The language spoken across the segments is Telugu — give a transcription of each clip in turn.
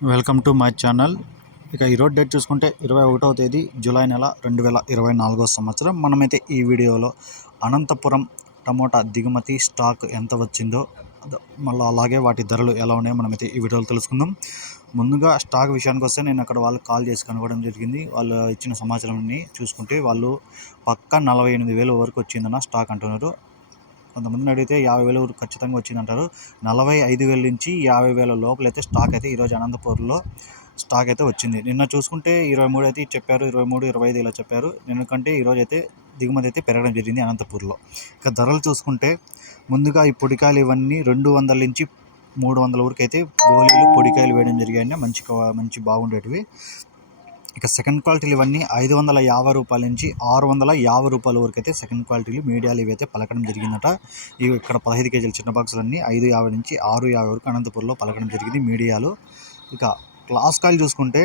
Welcome to my channel. ఇక ఈరోజు డేట్ చూసుకుంటే ఇరవై ఒకటవ తేదీ జూలై నెల రెండు వేల ఇరవై నాలుగో సంవత్సరం. మనమైతే ఈ వీడియోలో అనంతపురం టమోటా దిగుమతి స్టాక్ ఎంత వచ్చిందో మళ్ళీ అలాగే వాటి ధరలు ఎలా ఉన్నాయో మనమైతే ఈ వీడియోలో తెలుసుకుందాం. ముందుగా స్టాక్ విషయానికి వస్తే నేను అక్కడ వాళ్ళకి కాల్ చేసి కనుగొనడం జరిగింది. వాళ్ళు ఇచ్చిన సమాచారాన్ని చూసుకుంటే వాళ్ళు పక్క నలభై ఎనిమిది వేల వరకు వచ్చిందన్న స్టాక్ అంటున్నారు. కొంతమందిని అడిగితే యాభై వేలు ఖచ్చితంగా వచ్చిందంటారు. నలభై ఐదు వేల నుంచి యాభై వేల లోపలైతే స్టాక్ అయితే ఈరోజు అనంతపూర్లో స్టాక్ అయితే వచ్చింది. నిన్న చూసుకుంటే ఇరవై మూడు అయితే చెప్పారు ఇరవై మూడు ఇరవై ఐదు ఇలా చెప్పారు. ఎందుకంటే ఈరోజు అయితే దిగుమతి అయితే పెరగడం జరిగింది అనంతపూర్లో. ఇక ధరలు చూసుకుంటే ముందుగా ఈ పొడికాయలు ఇవన్నీ రెండు వందల నుంచి మూడు వందల వరకు అయితే గోళీలు పొడికాయలు వేయడం జరిగాయి మంచి మంచి బాగుండేటివి. ఇక సెకండ్ క్వాలిటీలు ఇవన్నీ ఐదు వందల యాభై రూపాయల నుంచి ఆరు వందల యాభై రూపాయల వరకు అయితే సెకండ్ క్వాలిటీలు మీడియాలు ఇవైతే పలకడం జరిగిందట. ఇవి ఇక్కడ పదహైదు కేజీల చిన్న బాక్సులన్నీ ఐదు యాభై నుంచి ఆరు యాభై వరకు అనంతపూర్లో పలకడం జరిగింది మీడియాలు. ఇక క్లాస్ కాయలు చూసుకుంటే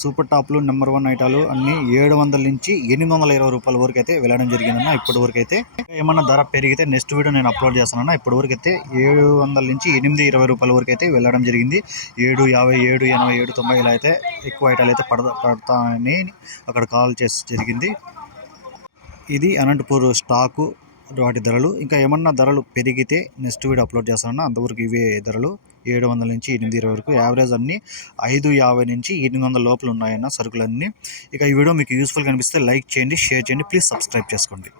సూపర్ టాప్లు నెంబర్ వన్ ఐటాలు అన్నీ ఏడు వందల నుంచి ఎనిమిది వందల ఇరవై రూపాయల వరకు అయితే వెళ్ళడం జరిగిందన్న. ఇప్పటి వరకు అయితే ఏమన్నా ధర పెరిగితే నెక్స్ట్ వీడియో నేను అప్లోడ్ చేస్తానన్న. ఇప్పటి వరకు అయితే ఏడు వందల నుంచి ఎనిమిది ఇరవై రూపాయల వరకు అయితే వెళ్ళడం జరిగింది. ఏడు యాభై ఏడు ఎనభై ఏడు తొంభై ఇలా అయితే ఎక్కువ ఐటాలు అయితే పడతా పడతాయని అక్కడ కాల్ చేసి జరిగింది. ఇది అనంతపూర్ స్టాకు వాటి ధరలు ఇంకా ఏమన్నా ధరలు పెరిగితే నెక్స్ట్ వీడియో అప్లోడ్ చేస్తానన్నా అంతవరకు ఇవే ధరలు. ఏడు వందల నుంచి ఎనిమిది ఇరవై వరకు. యావరేజ్ అన్ని ఐదు యాభై నుంచి ఎనిమిది వందల లోపల ఉన్నాయన్న సరుకులన్నీ. ఇక ఈ వీడియో మీకు యూస్ఫుల్ కనిపిస్తే లైక్ చేయండి షేర్ చేయండి ప్లీజ్ సబ్స్క్రైబ్ చేసుకోండి.